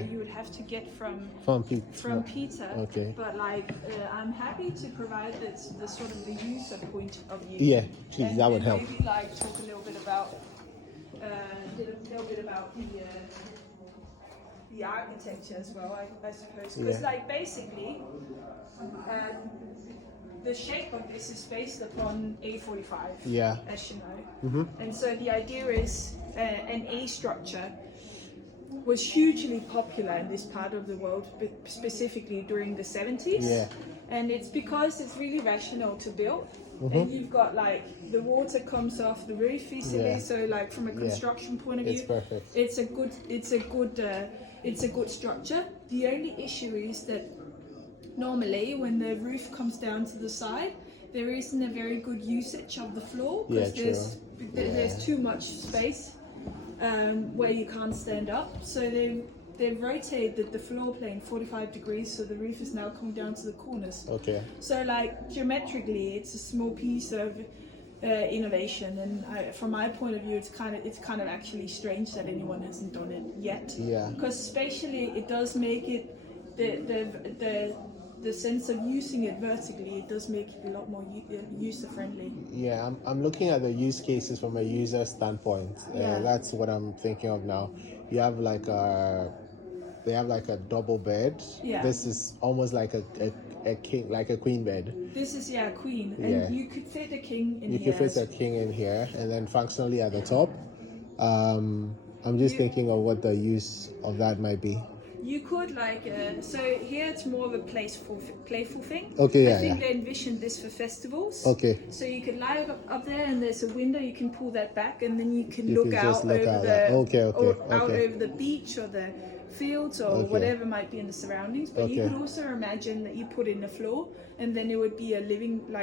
you would have to get from Peter. Peter. Okay. But like, I'm happy to provide the sort of the user point of view. Yeah, please, that would help. Maybe like talk a little bit about the architecture as well, I suppose. Because like basically, the shape of this is based upon A45. Yeah. As you know. And so the idea is an A structure was hugely popular in this part of the world, but specifically during the 70s. Yeah. And it's because it's really rational to build. And you've got like the water comes off the roof easily, so like from a construction point of view, it's perfect. It's a good structure. The only issue is that normally when the roof comes down to the side, there isn't a very good usage of the floor because there's too much space where you can't stand up. So they've rotated the floor plane 45 degrees, so the roof is now coming down to the corners. Okay. So like geometrically, it's a small piece of innovation, and from my point of view, it's kind of actually strange that anyone hasn't done it yet. Yeah. Because spatially, it does make it the sense of using it vertically, it does make it a lot more user friendly. Yeah, I'm looking at the use cases from a user standpoint. That's what I'm thinking of now. You have like they have like a double bed. Yeah. This is almost like a king, like a queen bed. This is queen, and you could fit a king in here. You could fit a king in here, and then functionally at the top. I'm just thinking of what the use of that might be. You could like, so here it's more of a playful thing. Okay, I think they envisioned this for festivals. Okay. So you could lie up there, and there's a window. You can pull that back, and then you can look out over the beach or the fields or whatever might be in the surroundings. But you could also imagine that you put in the floor, and then it would be a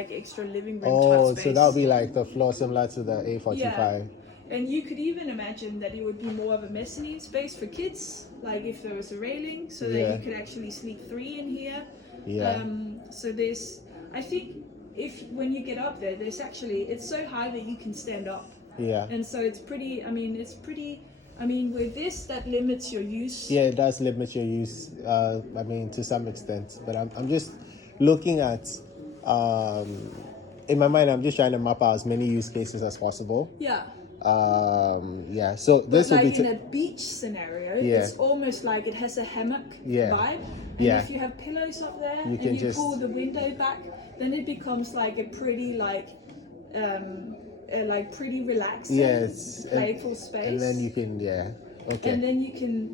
extra living room type space. So that would be like the floor similar to the A45. Yeah. And you could even imagine that it would be more of a mezzanine space for kids, like if there was a railing, so that you could actually sleep 3 in here. Yeah. So there's, I think, when you get up there, it's so high that you can stand up. Yeah. And so it's pretty. With this, that limits your use. Yeah, it does limit your use. To some extent, but I'm just looking at. In my mind, I'm just trying to map out as many use cases as possible. Yeah. So this would be in a beach scenario. It's almost like it has a hammock vibe. And if you have pillows up there and you pull the window back, then it becomes like a pretty pretty relaxing, playful space. And then you can And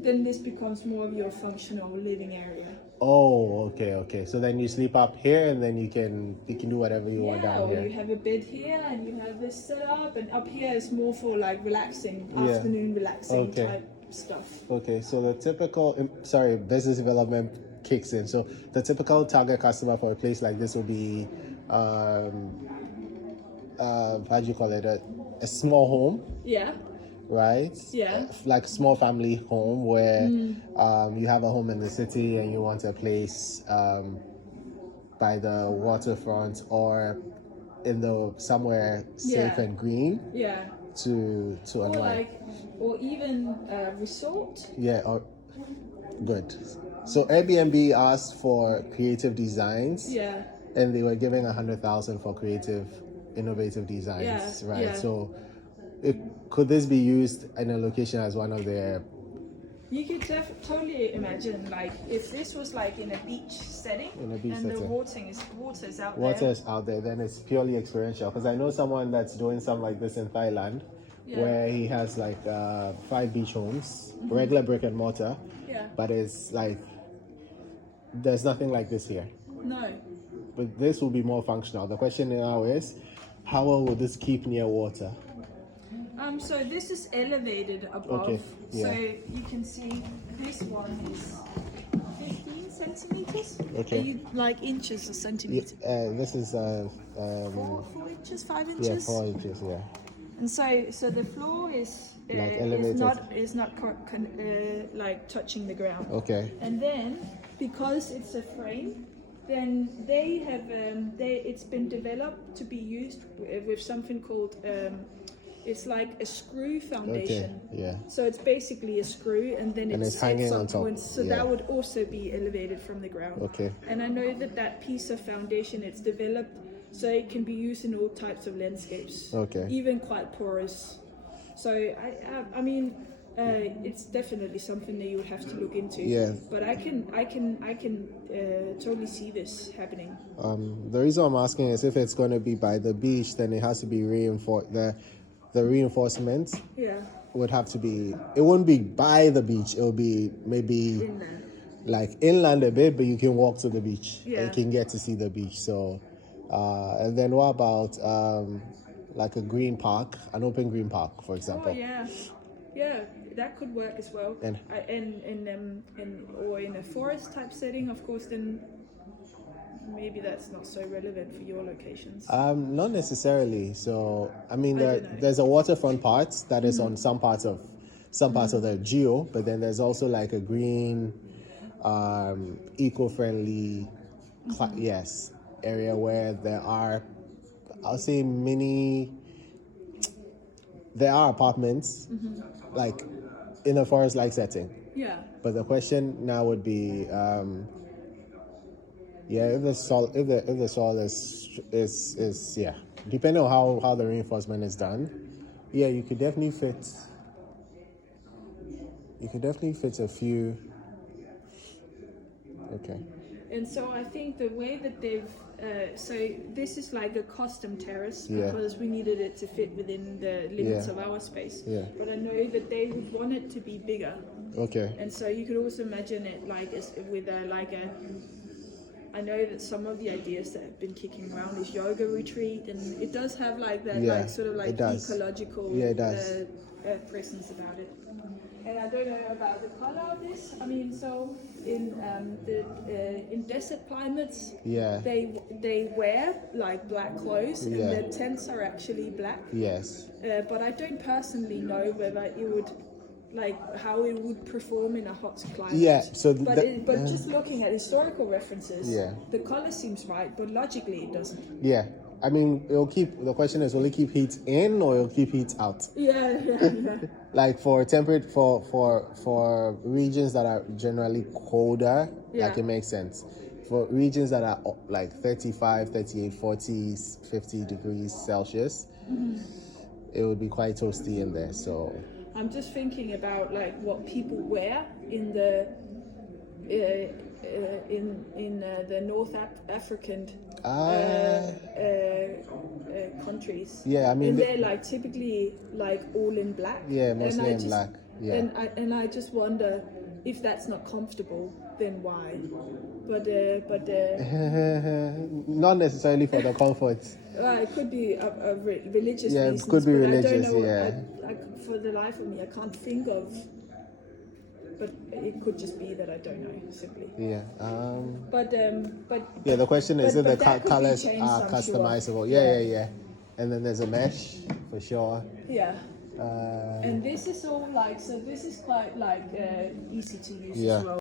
then this becomes more of your functional living area. Oh, okay. So then you sleep up here, and then you can do whatever you want down here. You have a bed here, and you have this set up, and up here is more for like afternoon relaxing type stuff. Okay, so the typical business development kicks in. So the typical target customer for a place like this will be how do you call it, a small home. Yeah. Right? Yeah. Like small family home where you have a home in the city and you want a place by the waterfront or in the somewhere safe and green. Yeah. To unwind. Or even a resort. Yeah. Good. So Airbnb asked for creative designs. Yeah. And they were giving 100,000 for innovative designs. Yeah. Right. Yeah. So. Could this be used in a location as one of their? You could totally imagine, like, if this was like in a beach setting, the water's out there. Water's out there, then it's purely experiential. Because I know someone that's doing something like this in Thailand, where he has like 5 beach homes, regular brick and mortar. Yeah. But it's like there's nothing like this here. No. But this will be more functional. The question now is, how well will this keep near water? So this is elevated above. Okay. Yeah. So you can see this one is 15 centimeters. Okay. Are you like inches or centimeters? This is 4 inches, 5 inches. 4 inches. Yeah. And so the floor is elevated. is not like touching the ground. Okay. And then because it's a frame, then they have it's been developed to be used with something called It's like a screw foundation. Okay, yeah. So it's basically a screw, and then And it it's hanging sits on on top. points. So Yeah. that would also be elevated from the ground. Okay. And I know that that piece of foundation, it's developed so it can be used in all types of landscapes. Okay. Even quite porous. So I mean, it's definitely something that you would have to look into. Yeah. But I can totally see this happening. The reason I'm asking is if it's going to be by the beach, then it has to be reinforced. The reinforcement Yeah. would have to be. It wouldn't be by the beach. It will be maybe In there. like inland a bit, but you can walk to the beach. Yeah. You can get to see the beach. So, and then what about like a green park, an open green park, for example? Oh yeah, yeah, that could work as well. And- Or in a forest type setting, of course. Then maybe that's not so relevant for your locations. Not necessarily. So, I mean, I don't know. there's a waterfront part that is on some parts of the geo, but then there's also like a green, eco-friendly, yes, area where there are, I'll say there are apartments, like in a forest-like setting. Yeah. But the question now would be, if the soil is yeah, depending on how the reinforcement is done, yeah, you could definitely fit a few. Okay. And so I think the way that they've so this is like a custom terrace Yeah. because we needed it to fit within the limits Yeah. of our space. Yeah. But I know that they would want it to be bigger. Okay. And so you could also imagine it like with I know that some of the ideas that have been kicking around is yoga retreat, and it does have like that Yeah, like sort of like it does. ecological Yeah, it does. presence about it. And I don't know about the color of this. I mean, so in in desert climates, Yeah. they wear like black clothes, Yeah. and their tents are actually black. Yes. But I don't personally know whether it would, like, how it would perform in a hot climate. Yeah, so but just looking at historical references, Yeah. the color seems right, but logically it doesn't. Yeah. I mean, the question is, will it keep heat in or it'll keep heat out? Yeah. Like for for regions that are generally colder, like Yeah. it makes sense. For regions that are like 35, 38, 40s, 50 degrees Celsius, it would be quite toasty in there. So I'm just thinking about like what people wear in the the North African countries. Yeah, I mean, and they're like typically like all in black. Yeah, And mostly I in just- black. Yeah. And I just wonder if that's not comfortable, then why? But not necessarily for the comfort. it could be a religious Yeah, it reasons, could be but religious, I don't know. yeah. For the life of me, I can't think of. But it could just be that I don't know, simply. Yeah. But Yeah, the question is But- if the but that could be colors changed, are I'm customizable. sure. Yeah. And then there's a mesh for sure. yeah. And this is all like, so this is quite like easy to use Yeah. as well.